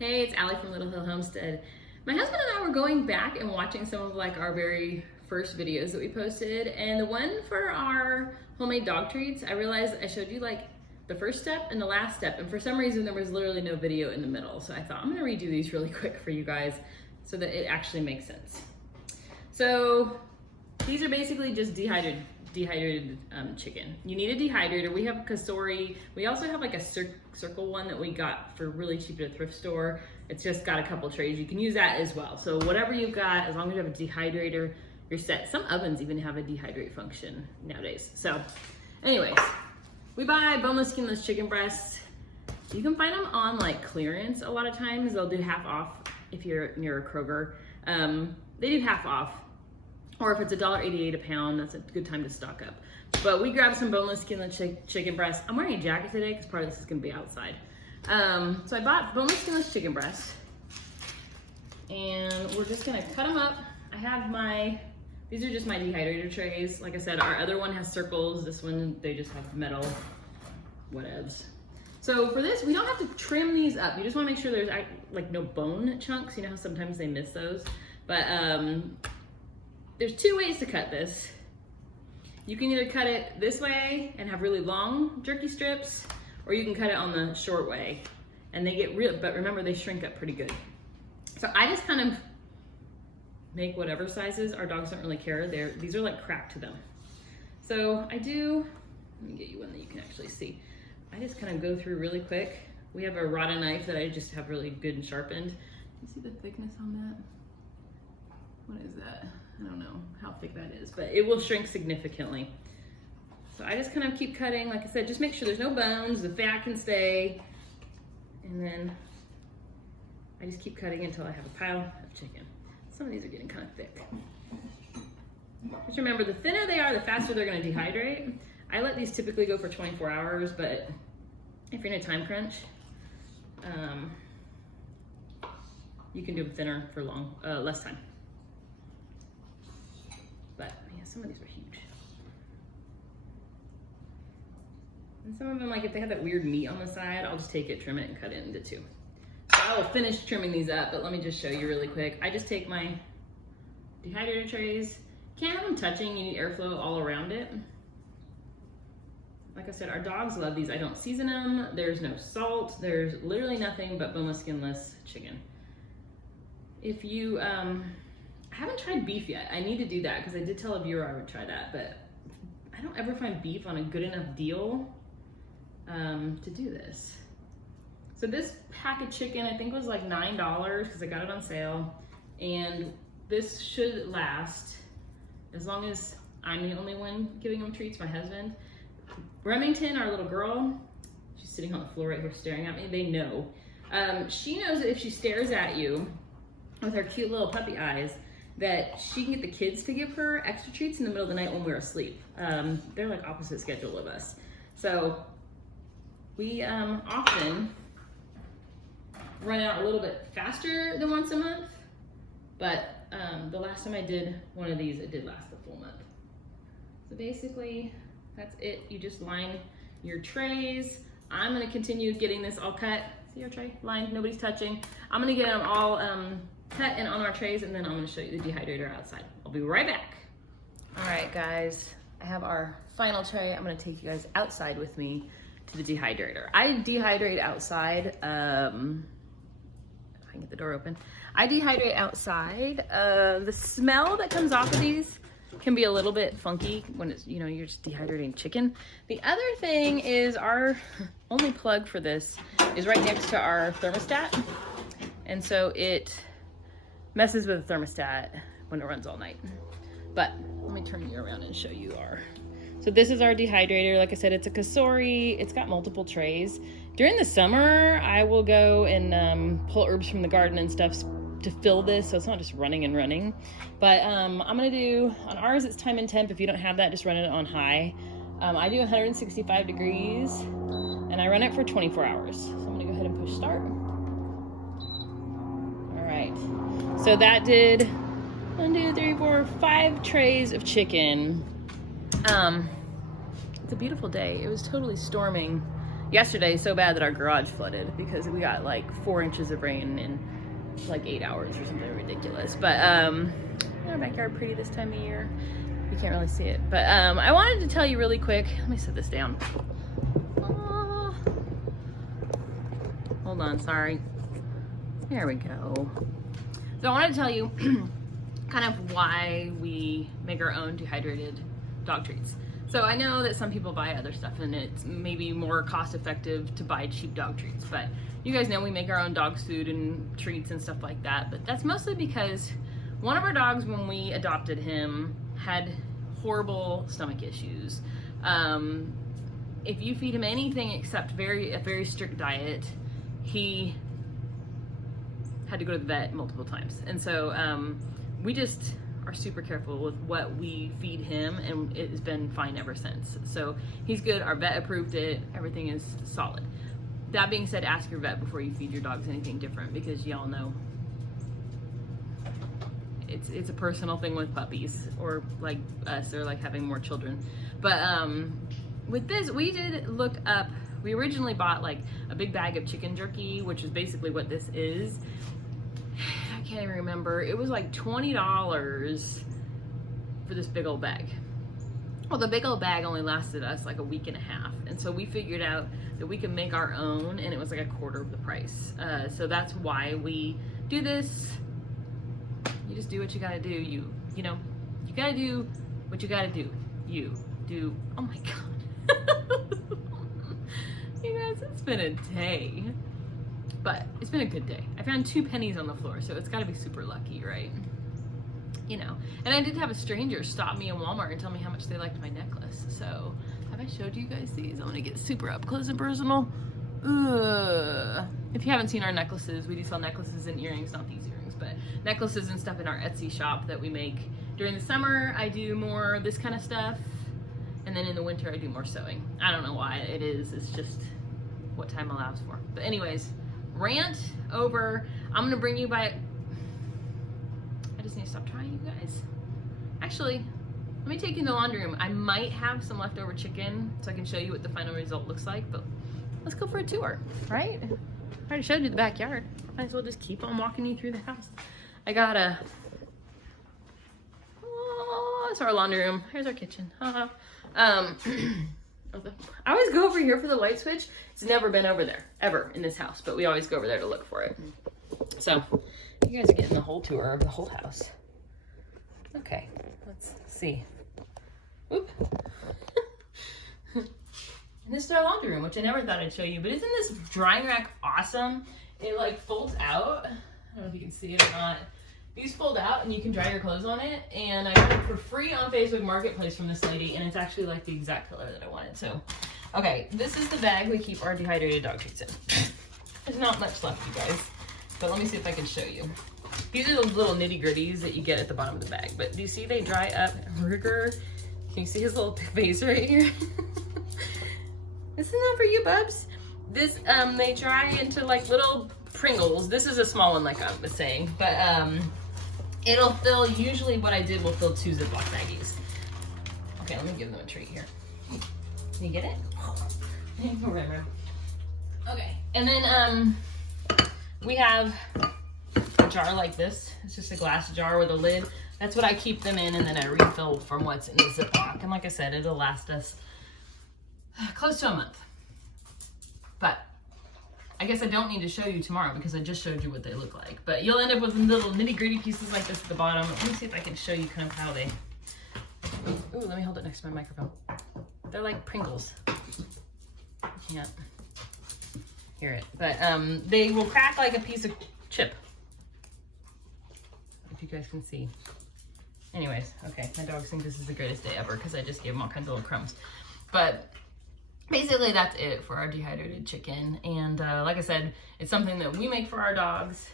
Hey, it's Ali from Little Hill Homestead. My husband and I were going back and watching some of like our very first videos that we posted, and the one for our homemade dog treats, I realized I showed you like the first step and the last step, and for some reason there was literally no video in the middle. So I thought I'm gonna redo these really quick for you guys so that it actually makes sense. So these are basically just dehydrated chicken. You need a dehydrator. We have kasori. We also have like a circle one that we got for really cheap at a thrift store. It's just got a couple trays. You can use that as well. So whatever you've got, as long as you have a dehydrator, you're set. Some ovens even have a dehydrate function nowadays. So anyways, we buy boneless, skinless chicken breasts. You can find them on like clearance a lot of times. They'll do half off if you're near a Kroger. They do half off. Or if it's $1.88 a pound, that's a good time to stock up. But we grabbed some boneless, skinless chicken breasts. I'm wearing a jacket today because part of this is gonna be outside. So I bought boneless, skinless chicken breasts. And we're just gonna cut them up. I have these are just my dehydrator trays. Like I said, our other one has circles. This one, they just have metal whatevs. So for this, we don't have to trim these up. You just wanna make sure there's like no bone chunks. You know how sometimes they miss those? But there's two ways to cut this. You can either cut it this way and have really long jerky strips, or you can cut it on the short way. And they get real, but remember they shrink up pretty good. So I just kind of make whatever sizes. Our dogs don't really care. These are like cracked to them. So let me get you one that you can actually see. I just kind of go through really quick. We have a rata knife that I just have really good and sharpened. You see the thickness on that? What is that? I don't know how thick that is, but it will shrink significantly. So I just kind of keep cutting. Like I said, just make sure there's no bones, the fat can stay. And then I just keep cutting until I have a pile of chicken. Some of these are getting kind of thick. Just remember, the thinner they are, the faster they're gonna dehydrate. I let these typically go for 24 hours, but if you're in a time crunch, you can do them thinner for less time. But yeah, some of these are huge. And some of them, like if they have that weird meat on the side, I'll just take it, trim it, and cut it into two. So I will finish trimming these up, but let me just show you really quick. I just take my dehydrator trays. Can't have them touching, you need airflow all around it. Like I said, our dogs love these. I don't season them. There's no salt. There's literally nothing but boneless, skinless chicken. If you, I haven't tried beef yet. I need to do that because I did tell a viewer I would try that, but I don't ever find beef on a good enough deal to do this. So this pack of chicken I think was like $9 because I got it on sale, and this should last as long as I'm the only one giving them treats, my husband. Remington, our little girl, she's sitting on the floor right here staring at me. They know. She knows that if she stares at you with her cute little puppy eyes, that she can get the kids to give her extra treats in the middle of the night when we're asleep. They're like opposite schedule of us. So we often run out a little bit faster than once a month, but the last time I did one of these, it did last the full month. So basically, that's it. You just line your trays. I'm gonna continue getting this all cut. See our tray? Lined, nobody's touching. I'm gonna get them all cut and on our trays, and then I'm gonna show you the dehydrator outside. I'll be right back. All right, guys, I have our final tray. I'm gonna take you guys outside with me to the dehydrator. I dehydrate outside. If I can get the door open. I dehydrate outside. The smell that comes off of these can be a little bit funky when it's, you know, you're just dehydrating chicken. The other thing is our only plug for this is right next to our thermostat. And so it messes with the thermostat when it runs all night. But let me turn you around and show you so this is our dehydrator. Like I said, it's a kasori. It's got multiple trays. During the summer, I will go and pull herbs from the garden and stuff to fill this, so it's not just running and running. But I'm gonna do, on ours it's time and temp. If you don't have that, just run it on high. I do 165 degrees, and I run it for 24 hours. So I'm gonna go ahead and push start. All right, so that did 1, 2, 3, 4, 5 trays of chicken. It's a beautiful day. It was totally storming yesterday so bad that our garage flooded because we got like 4 inches of rain in like 8 hours or something ridiculous. But our backyard pretty this time of year. You can't really see it, but I wanted to tell you really quick. Let me set this down. Hold on, sorry. There we go. So I wanted to tell you kind of why we make our own dehydrated dog treats. So I know that some people buy other stuff and it's maybe more cost effective to buy cheap dog treats, but you guys know we make our own dog food and treats and stuff like that. But that's mostly because one of our dogs, when we adopted him, had horrible stomach issues. If you feed him anything except a very strict diet, he had to go to the vet multiple times. And so we just are super careful with what we feed him, and it's been fine ever since. So he's good. Our vet approved it. Everything is solid. That being said, ask your vet before you feed your dogs anything different, because y'all know it's a personal thing with puppies, or like us, or like having more children. But with this, we did look up. We originally bought like a big bag of chicken jerky, which is basically what this is. I can't even remember. It was like $20 for this big old bag. Well, the big old bag only lasted us like a week and a half. And so we figured out that we could make our own, and it was like a quarter of the price. So that's why we do this. You just do what you gotta do. You know, you gotta do what you gotta do. You do. Oh my God. You guys, it's been a day. But it's been a good day. I found 2 pennies on the floor, so it's gotta be super lucky, right? You know. And I did have a stranger stop me in Walmart and tell me how much they liked my necklace. So, have I showed you guys these? I wanna get super up close and personal. Ugh. If you haven't seen our necklaces, we do sell necklaces and earrings, not these earrings, but necklaces and stuff in our Etsy shop that we make. During the summer, I do more this kind of stuff. And then in the winter, I do more sewing. I don't know why it is. It's just what time allows for. But anyways, rant over. I'm gonna bring you by. I just need to stop trying, you guys. Actually, let me take you in the laundry room. I might have some leftover chicken so I can show you what the final result looks like, but let's go for a tour, right? I already showed you the backyard. Might as well just keep on walking you through the house. I got a, oh, that's our laundry room. Here's our kitchen. I always go over here for the light switch. It's never been over there, ever, in this house, but we always go over there to look for it. So, you guys are getting the whole tour of the whole house. Okay, let's see. Oop. And this is our laundry room, which I never thought I'd show you, but isn't this drying rack awesome? It like folds out. I don't know if you can see it or not. These fold out and you can dry your clothes on it. And I got it for free on Facebook Marketplace from this lady, and it's actually like the exact color that I wanted. So, okay, this is the bag we keep our dehydrated dog treats in. There's not much left, you guys, but let me see if I can show you. These are the little nitty gritties that you get at the bottom of the bag. But do you see they dry up? Ruger, can you see his little face right here? Isn't that for you, Bubs? This, they dry into like little Pringles. This is a small one, like I was saying, but it'll fill, usually what I did will fill 2 Ziploc baggies. Okay, let me give them a treat here. Can you get it? Okay, and then we have a jar like this. It's just a glass jar with a lid. That's what I keep them in, and then I refill from what's in the Ziploc. And like I said, it'll last us close to a month. But I guess I don't need to show you tomorrow because I just showed you what they look like. But you'll end up with little nitty-gritty pieces like this at the bottom. Let me see if I can show you kind of how they... Ooh, let me hold it next to my microphone. They're like Pringles. I can't hear it. But they will crack like a piece of chip. If you guys can see. Anyways, okay, my dogs think this is the greatest day ever because I just gave them all kinds of little crumbs. But basically that's it for our dehydrated chicken. And like I said, it's something that we make for our dogs.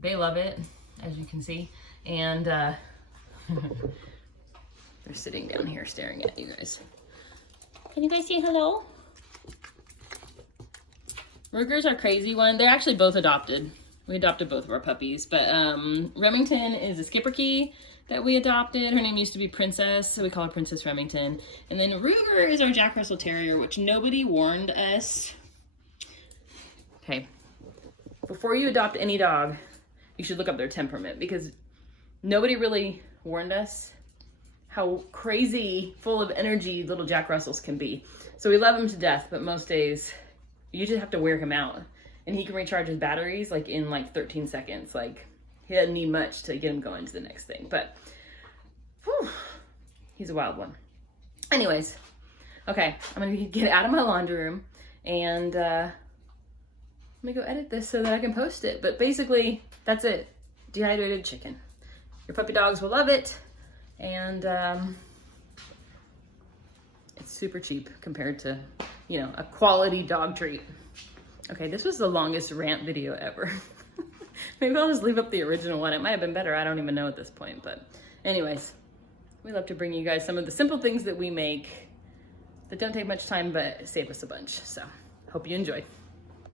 They love it, as you can see. And they're sitting down here staring at you guys. Can you guys say hello? Ruger's our crazy one. They're actually both adopted. We adopted both of our puppies, but Remington is a Schipperke that we adopted. Her name used to be Princess, so we call her Princess Remington. And then Ruger is our Jack Russell Terrier, which nobody warned us. Okay, before you adopt any dog, you should look up their temperament, because nobody really warned us how crazy full of energy little Jack Russells can be. So we love him to death, but most days you just have to wear him out. And he can recharge his batteries like in like 13 seconds. Like, he doesn't need much to get him going to the next thing. But whew, he's a wild one. Anyways, okay, I'm gonna get out of my laundry room and let me go edit this so that I can post it. But basically, that's it. Dehydrated chicken. Your puppy dogs will love it. And it's super cheap compared to, you know, a quality dog treat. Okay, this was the longest rant video ever. Maybe I'll just leave up the original one. It might have been better. I don't even know at this point. But anyways, we love to bring you guys some of the simple things that we make that don't take much time but save us a bunch. So hope you enjoyed.